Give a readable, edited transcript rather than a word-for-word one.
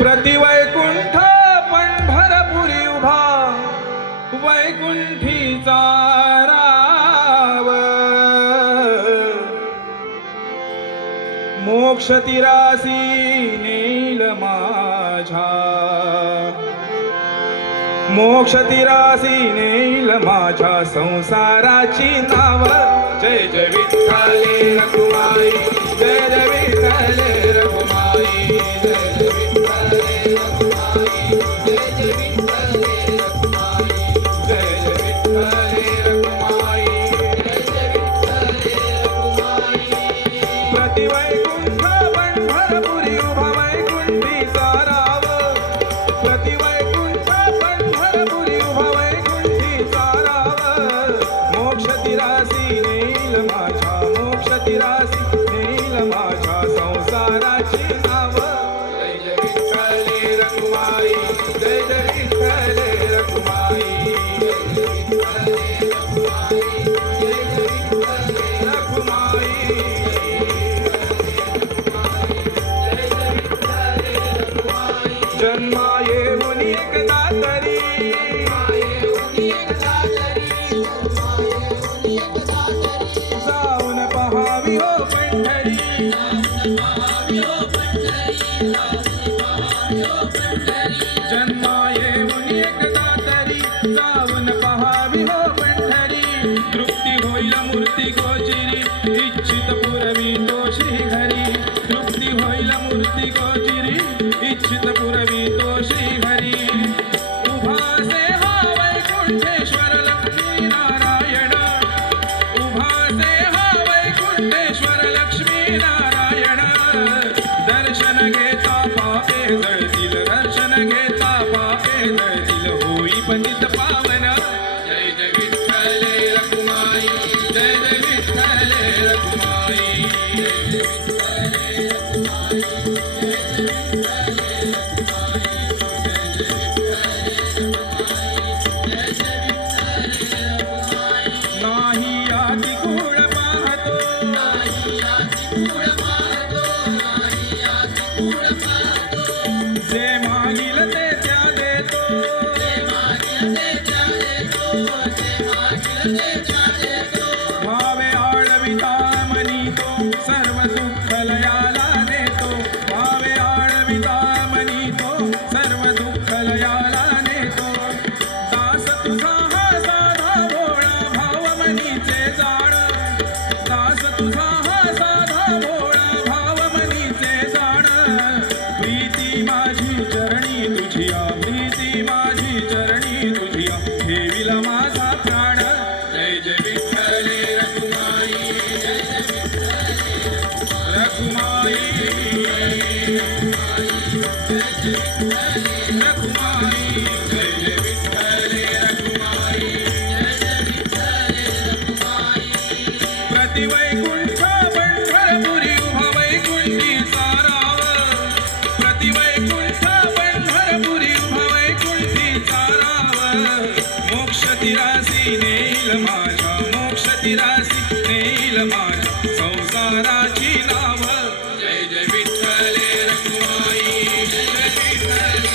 प्रतिवैकुंठ पंढरपुरी उभा वैकुंठीचा राव मोक्ष तिरासी नेल माझा मोक्ष तिरासी नेल माझ्या संसाराची नाव जय जय विठ्ठल रखुमाई जय जय विठ्ठल रखुमाई जय जय विठ्ठल रखुमाई जय जय विठ्ठल रखुमाई जय जय विठ्ठल रखुमाई जय जय विठ्ठल रखुमाई प्रतिवैकुंठ पंढरपुरी उभा वैकुंठीचा राव प्रतिवैकुंठ पंढरपुरी उभा वैकुंठीचा राव मोक्ष तिरासी नेल माझ्या मोक्ष तिरासी नेल माझ्या संसाराची नाव जय जय विठ्ठल रखुमाई जय जय विठ्ठल रखुमाई जय जय विठ्ठल रखुमाई जय जय विठ्ठल रखुमाई जन्मा येऊन एकदा तरी जाऊन पहावी हो पंढरी जन्मा येऊन एकदा तरी जाऊन पहावी हो पंढरी तृप्ती होईल मूर्ती गोचिरी इच्छित पुरवी तो श्रीहरी तृप्ती होईल मूर्ती गोचिरी इच्छित पुरवी तो श्रीहरी उभासे हा वैकुंठेश्वर लक्ष्मी नारायण उभासे हा वैकुंठेश्वर लक्ष्मी नारायण दर्शन घेता पापे जळतील दर्शन घेता पापे जळतील होई पंडित पावन जय जय विठ्ठल रखुमाई जय जय विठ्ठल रखुमाई जय जय विठ्ठल नाही आती कुळ पाहतो जे मागिल ते त्या देतो भावे आळविता मनी तो सर्व दुःख लयाला नेतो भावे आळविता मनी तो सर्व दुःख लयाला नेतो दास तुझा हा साधा भोळा भाव मनीचे जाण दास तुझा हा साधा भोळा भाव मनीचे जाण प्रीती माझी चरणी तुझिया प्रीती माझी चरणी तुझिया ठेविला माझा प्राण जय जय विठ्ठल रखुमाई जय जय विठ्ठल रखुमाई रखुमाई जय जय विठ्ठल रखुमाई प्रतिवैकुंठ पंढरपुरी उभा वैकुंठीचा राव प्रतिवैकुंठ पंढरपुरी उभा वैकुंठीचा राव मोक्ष तिरासी नेल माझ्या मोक्ष तिरासी नेल माझ्या संसाराची नाव जय जय विठ्ठल रखुमाई जय जय विठ्ठल